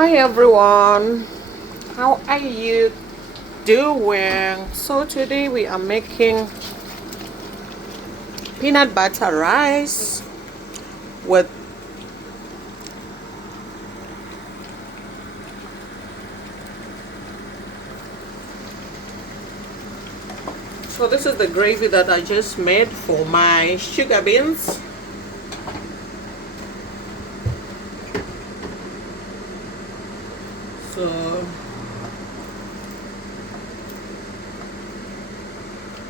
Hi everyone, how are you doing? So today we are making peanut butter rice with so this is the gravy that I just made for my sugar beans. So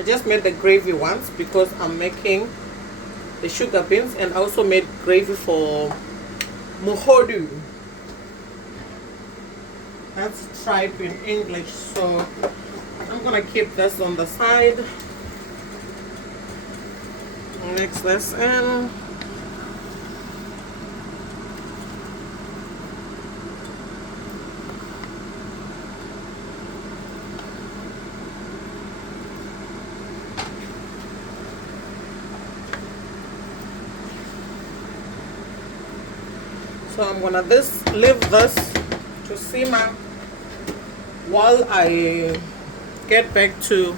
I just made the gravy once because I'm making the sugar beans, and also made gravy for muhodu. That's tripe in English. So I'm gonna keep this on the side. Mix this in. So I'm gonna leave this to simmer while I get back to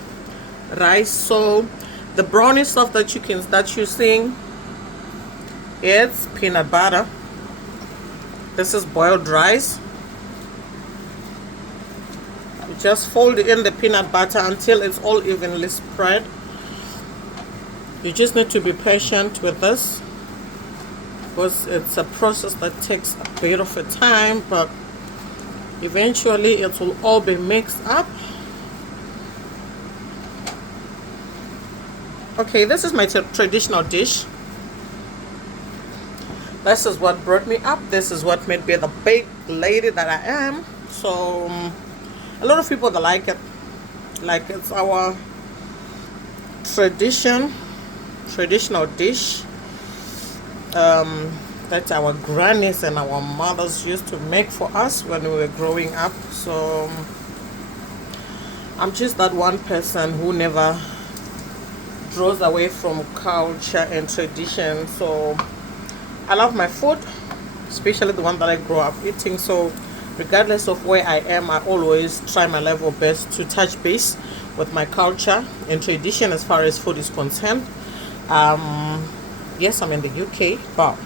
rice. So the brownish stuff that you're seeing, it's peanut butter. This is boiled rice. You just fold in the peanut butter until it's all evenly spread. You just need to be patient with this because it's a process that takes a bit of a time, but eventually it will all be mixed up. Okay, this is my traditional dish. This is what brought me up. This is what made me the big lady that I am. So a lot of people that like it, like it's our traditional dish that our grannies and our mothers used to make for us when we were growing up. So I'm just that one person who never draws away from culture and tradition. So I love my food, especially the one that I grew up eating. So regardless of where I am, I always try my level best to touch base with my culture and tradition as far as food is concerned. Yes, I'm in the UK, but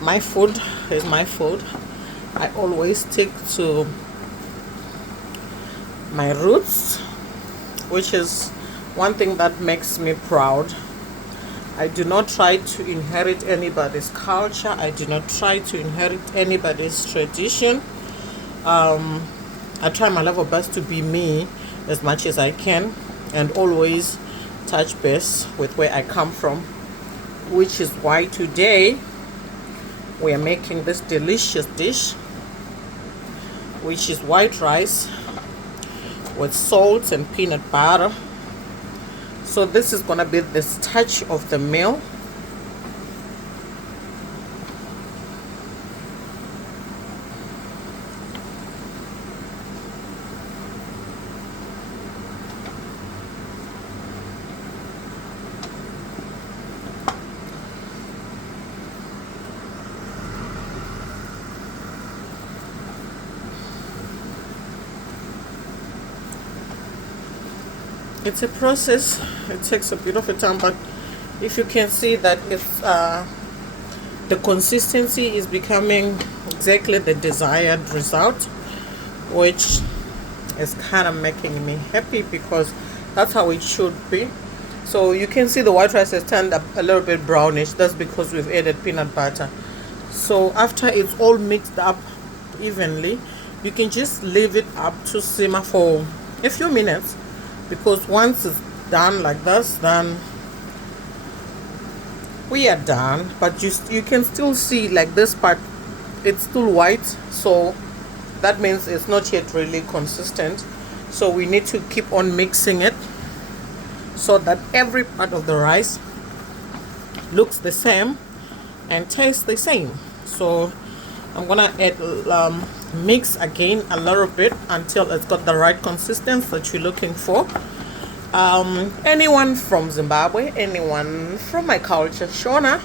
my food is my food. I always stick to my roots, which is one thing that makes me proud. I do not try to inherit anybody's culture. I do not try to inherit anybody's tradition. I try my level best to be me as much as I can, and always touch base with where I come from, which is why today we are making this delicious dish, which is white rice with salt and peanut butter. So this is gonna be the touch of the meal. It's a process. It takes a bit of a time, but if you can see that it's the consistency is becoming exactly the desired result, which is kind of making me happy because that's how it should be. So you can see the white rice has turned up a little bit brownish. That's because we've added peanut butter. So after it's all mixed up evenly, you can just leave it up to simmer for a few minutes, because once it's done like this, then we are done. But you can still see, like, this part, it's still white, so that means it's not yet really consistent. So we need to keep on mixing it so that every part of the rice looks the same and tastes the same. So I'm gonna add mix again a little bit until it's got the right consistency that you're looking for. Anyone from Zimbabwe, anyone from my culture, Shona,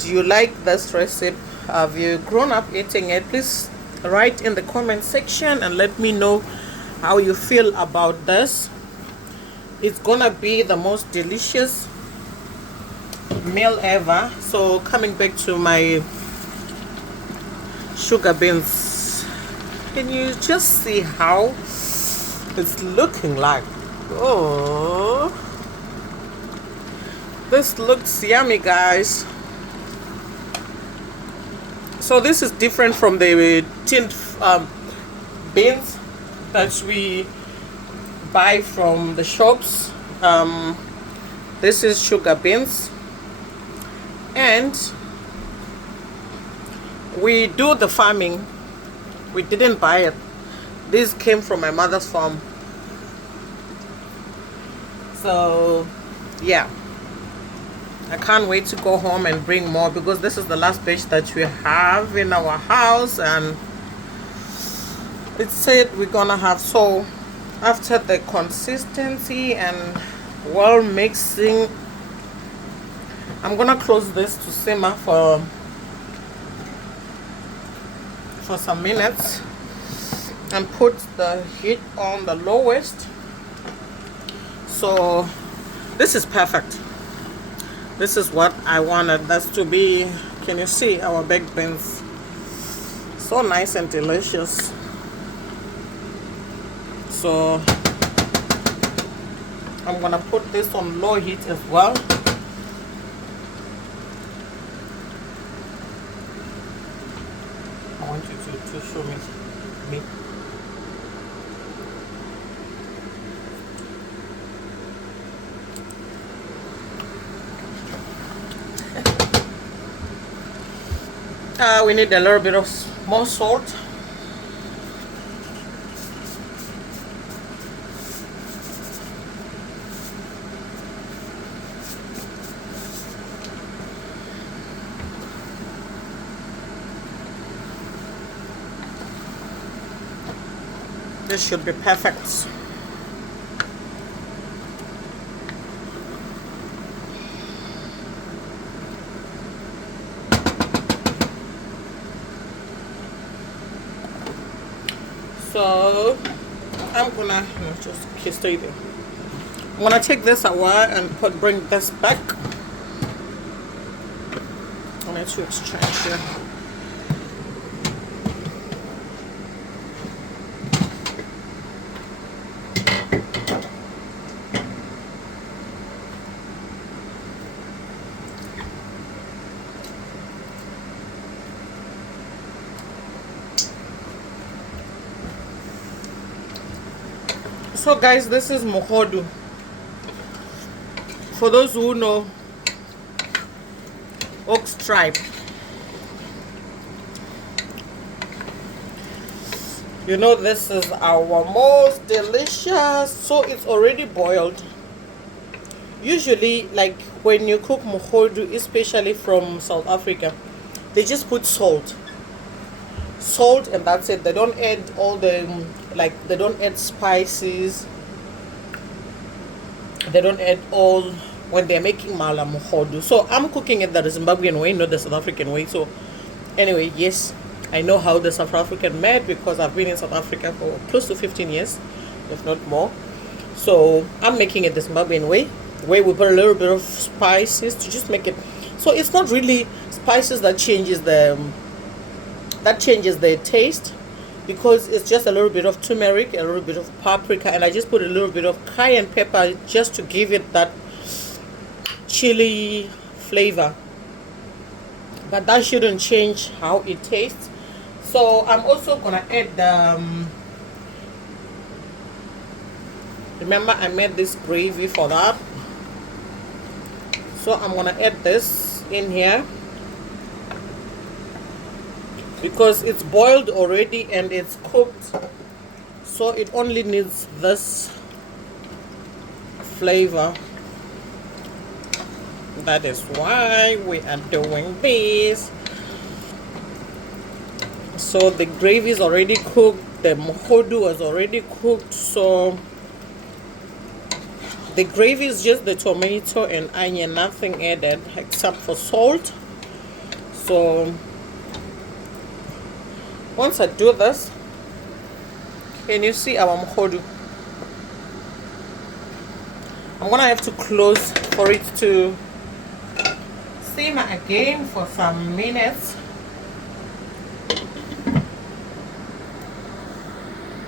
do you like this recipe? Have you grown up eating it? Please write in the comment section and let me know how you feel about this. It's gonna be the most delicious meal ever. So coming back to my sugar beans, can you just see how it's looking like? Oh, this looks yummy, guys. So this is different from the tinned beans that we buy from the shops. This is sugar beans, and we do the farming. We didn't buy it. This came from my mother's farm. So yeah, I can't wait to go home and bring more, because this is the last batch that we have in our house, and it said we're gonna have. So after the consistency and well mixing, I'm gonna close this to simmer for some minutes and put the heat on the lowest. So this is perfect. This is what I wanted this to be. Can you see our baked beans? So nice and delicious. So I'm gonna put this on low heat as well. I want you to show me. We need a little bit of more salt. This should be perfect. So I'm gonna just stay there. I'm gonna take this away and bring this back. I need to exchange here. So guys, this is mohodu. For those who know ox tribe, you know this is our most delicious. So it's already boiled. Usually, like when you cook mohodu, especially from South Africa, they just put salt, and that's it. They don't add all the, like, they don't add spices. They don't add all when they're making mala mohodu. So I'm cooking it the Zimbabwean way, not the South African way. So anyway, yes, I know how the South African made, because I've been in South Africa for close to 15 years, if not more. So I'm making it the Zimbabwean way, where we put a little bit of spices to just make it. So it's not really spices that changes the taste, because it's just a little bit of turmeric, a little bit of paprika, and I just put a little bit of cayenne pepper just to give it that chili flavor. But that shouldn't change how it tastes. So I'm also gonna add the remember I made this gravy for that. So I'm gonna add this in here, because it's boiled already and it's cooked, so it only needs this flavor. That is why we are doing this. So the gravy is already cooked, the mohodu is already cooked, so the gravy is just the tomato and onion, nothing added except for salt. So Once I do this, can you see our mhodu? I'm gonna have to close for it to simmer again for some minutes.